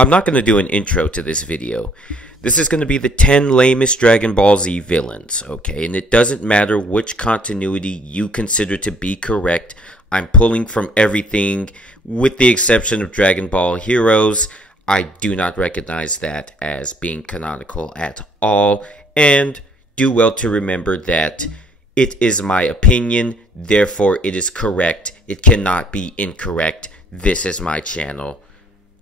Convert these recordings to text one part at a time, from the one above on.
I'm not going to do an intro to this video. This is going to be the 10 lamest Dragon Ball Z villains, okay? And it doesn't matter which continuity you consider to be correct. I'm pulling from everything with the exception of Dragon Ball Heroes. I do not recognize that as being canonical at all. And do well to remember that it is my opinion, therefore it is correct. It cannot be incorrect. This is my channel.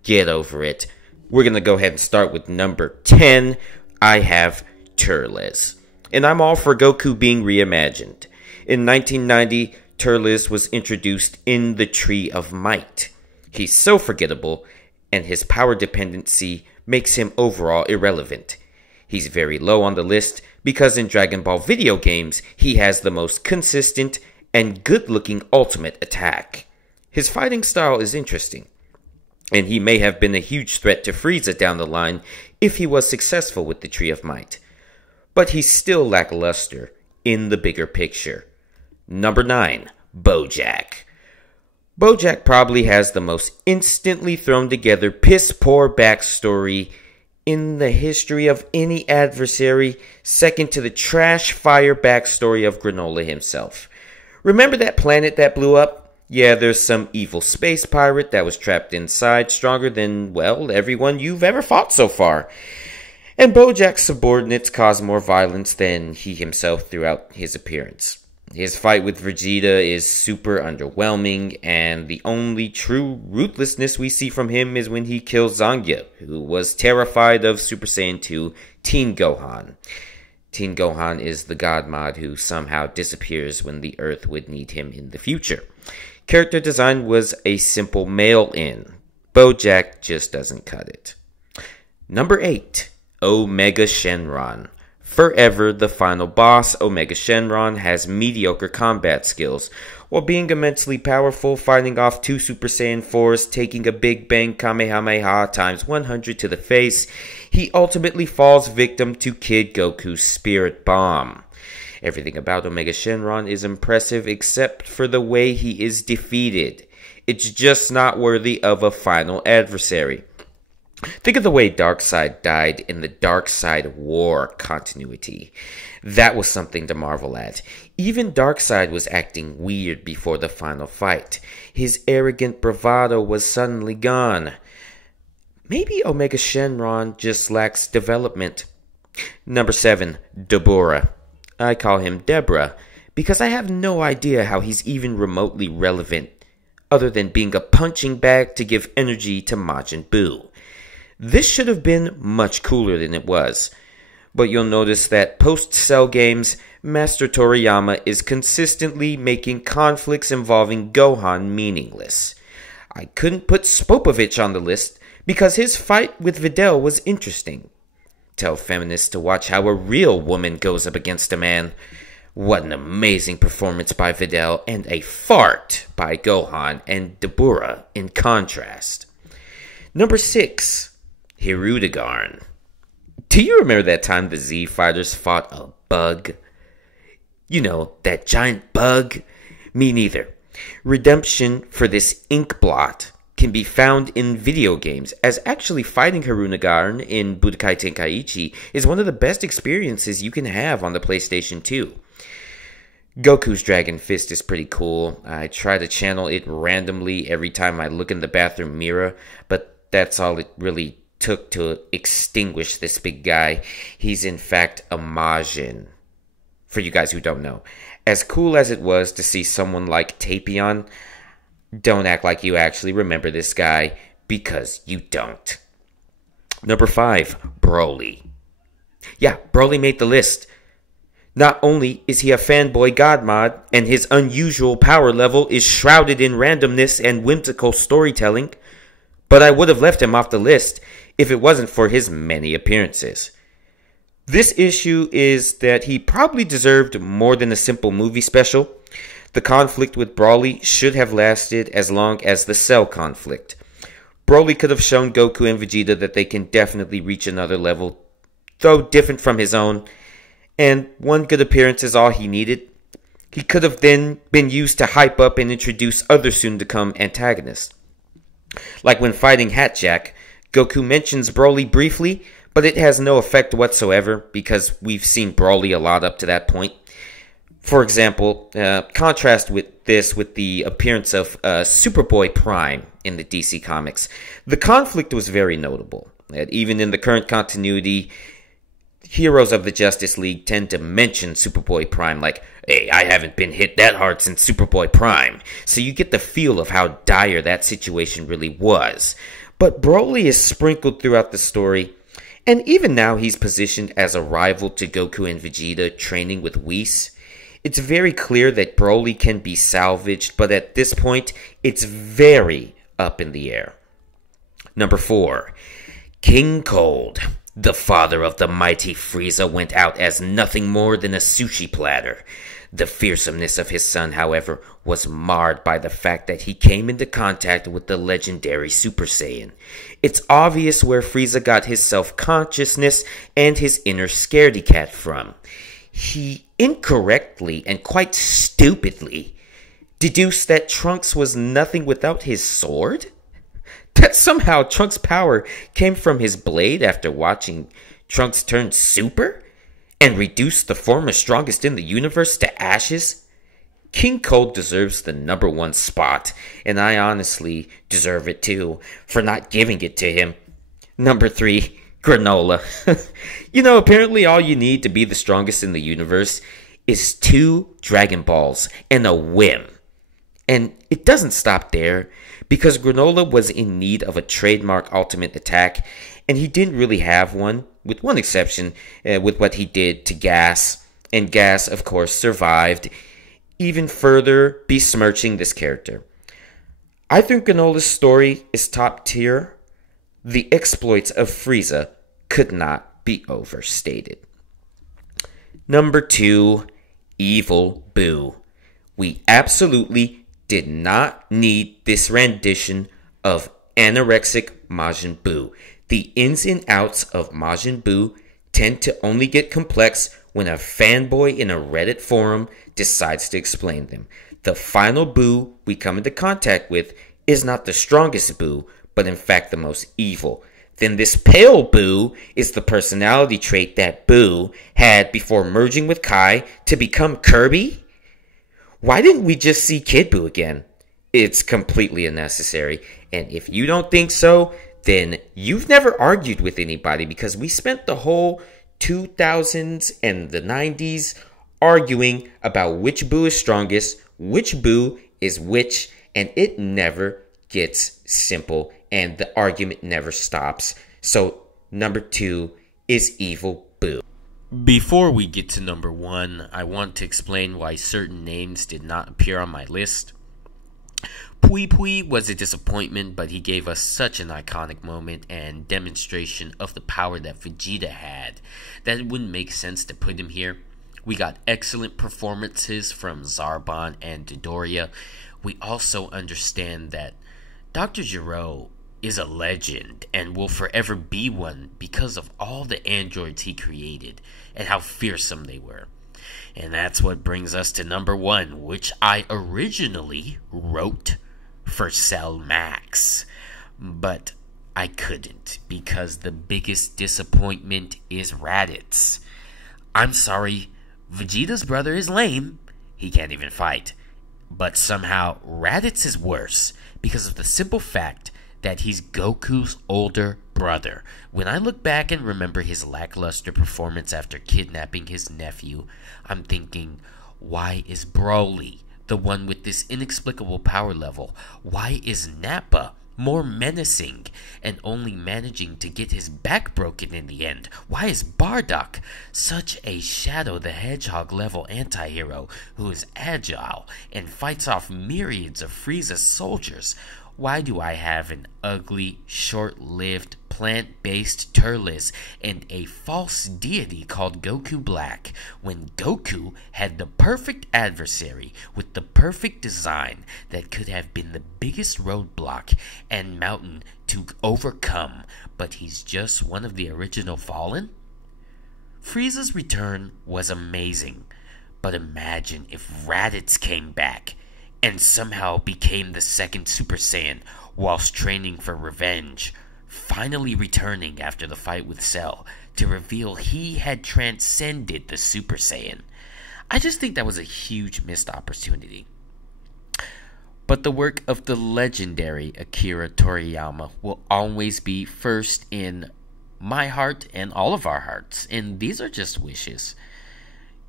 Get over it. We're going to go ahead and start with number 10. I have Turles. And I'm all for Goku being reimagined. In 1990, Turles was introduced in the Tree of Might. He's so forgettable, and his power dependency makes him overall irrelevant. He's very low on the list because in Dragon Ball video games, he has the most consistent and good-looking ultimate attack. His fighting style is interesting, and he may have been a huge threat to Frieza down the line if he was successful with the Tree of Might. But he's still lackluster in the bigger picture. Number 9, Bojack. Bojack probably has the most instantly thrown together piss-poor backstory in the history of any adversary, second to the trash fire backstory of Granola himself. Remember that planet that blew up? Yeah, there's some evil space pirate that was trapped inside, stronger than, well, everyone you've ever fought so far. And Bojack's subordinates caused more violence than he himself throughout his appearance. His fight with Vegeta is super underwhelming, and the only true ruthlessness we see from him is when he kills Zangia, who was terrified of Super Saiyan 2 Teen Gohan. Teen Gohan is the god mod who somehow disappears when the Earth would need him in the future. Character design was a simple mail-in. Bojack just doesn't cut it. Number 8, Omega Shenron. Forever the final boss, Omega Shenron has mediocre combat skills. While being immensely powerful, fighting off 2 Super Saiyan 4s, taking a Big Bang Kamehameha times 100 to the face, he ultimately falls victim to Kid Goku's Spirit Bomb. Everything about Omega Shenron is impressive except for the way he is defeated. It's just not worthy of a final adversary. Think of the way Darkseid died in the Darkseid War continuity. That was something to marvel at. Even Darkseid was acting weird before the final fight. His arrogant bravado was suddenly gone. Maybe Omega Shenron just lacks development. Number 7, Deborah. I call him Deborah because I have no idea how he's even remotely relevant other than being a punching bag to give energy to Majin Buu. This should have been much cooler than it was, but you'll notice that post-Cell games, Master Toriyama is consistently making conflicts involving Gohan meaningless. I couldn't put Spopovich on the list because his fight with Videl was interesting. Tell feminists to watch how a real woman goes up against a man. What an amazing performance by Videl, and a fart by Gohan and Deborah in contrast. Number 6, Hirudegarn. Do you remember that time the Z Fighters fought a bug? You know, that giant bug? Me neither. Redemption for this ink blot can be found in video games, as actually fighting Hirudegarn in Budokai Tenkaichi is one of the best experiences you can have on the PlayStation 2. Goku's Dragon Fist is pretty cool. I try to channel it randomly every time I look in the bathroom mirror, but that's all it really took to extinguish this big guy. He's in fact a Majin. For you guys who don't know. As cool as it was to see someone like Tapion, don't act like you actually remember this guy, because you don't. Number 5, Broly. Yeah, Broly made the list. Not only is he a fanboy god mod, and his unusual power level is shrouded in randomness and whimsical storytelling, but I would have left him off the list if it wasn't for his many appearances. This issue is that he probably deserved more than a simple movie special. The conflict with Broly should have lasted as long as the Cell conflict. Broly could have shown Goku and Vegeta that they can definitely reach another level, though different from his own, and one good appearance is all he needed. He could have then been used to hype up and introduce other soon-to-come antagonists. Like when fighting Hatjack, Goku mentions Broly briefly, but it has no effect whatsoever because we've seen Broly a lot up to that point. For example, contrast with this with the appearance of Superboy Prime in the DC Comics. The conflict was very notable. Even in the current continuity, heroes of the Justice League tend to mention Superboy Prime like, hey, I haven't been hit that hard since Superboy Prime. So you get the feel of how dire that situation really was. But Broly is sprinkled throughout the story, and even now he's positioned as a rival to Goku and Vegeta training with Whis. It's very clear that Broly can be salvaged, but at this point, it's very up in the air. Number 4. King Cold, the father of the mighty Frieza, went out as nothing more than a sushi platter. The fearsomeness of his son, however, was marred by the fact that he came into contact with the legendary Super Saiyan. It's obvious where Frieza got his self-consciousness and his inner scaredy cat from. He incorrectly and quite stupidly deduced that Trunks was nothing without his sword? That somehow Trunks' power came from his blade after watching Trunks turn super? And reduce the former strongest in the universe to ashes? King Cold deserves the number 1 spot, and I honestly deserve it too, for not giving it to him. Number 3, Granola. Apparently all you need to be the strongest in the universe is 2 Dragon Balls and a whim. And it doesn't stop there, because Granola was in need of a trademark ultimate attack, and he didn't really have one, with one exception, with what he did to Gas. And Gas, of course, survived, even further besmirching this character. I think Granola's story is top tier. The exploits of Frieza could not be overstated. Number 2, Evil Boo. We absolutely did not need this rendition of anorexic Majin Buu. The ins and outs of Majin Buu tend to only get complex when a fanboy in a Reddit forum decides to explain them. The final Buu we come into contact with is not the strongest Buu, but in fact the most evil. Then this pale Buu is the personality trait that Buu had before merging with Kai to become Kirby? Why didn't we just see Kid Buu again? It's completely unnecessary, and if you don't think so, then you've never argued with anybody, because we spent the whole 2000s and the 90s arguing about which Buu is strongest, which Buu is which, and it never gets simple, and the argument never stops. So, number 2 is Evil Buu. Before we get to number 1, I want to explain why certain names did not appear on my list. Pui Pui was a disappointment, but he gave us such an iconic moment and demonstration of the power that Vegeta had that it wouldn't make sense to put him here. We got excellent performances from Zarbon and Dodoria. We also understand that Dr. Gero is a legend and will forever be one because of all the androids he created and how fearsome they were. And that's what brings us to number 1, which I originally wrote for Cell Max, but I couldn't because the biggest disappointment is Raditz. I'm sorry, Vegeta's brother is lame, he can't even fight, but somehow Raditz is worse because of the simple fact that he's Goku's older brother. When I look back and remember his lackluster performance after kidnapping his nephew, I'm thinking, why is Broly the one with this inexplicable power level? Why is Nappa more menacing and only managing to get his back broken in the end? Why is Bardock such a Shadow the Hedgehog level anti-hero who is agile and fights off myriads of Frieza's soldiers? Why do I have an ugly, short-lived, plant-based Turles and a false deity called Goku Black, when Goku had the perfect adversary with the perfect design that could have been the biggest roadblock and mountain to overcome, but he's just one of the original Fallen? Frieza's return was amazing, but imagine if Raditz came back and somehow became the second Super Saiyan whilst training for revenge finally returning after the fight with Cell to reveal he had transcended the Super Saiyan. I just think that was a huge missed opportunity. But the work of the legendary Akira Toriyama will always be first in my heart and all of our hearts. And these are just wishes.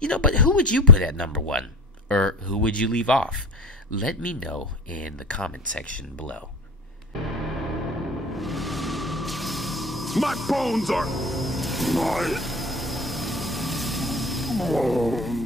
But who would you put at number 1? Or who would you leave off? Let me know in the comment section below. My bones are... My bones.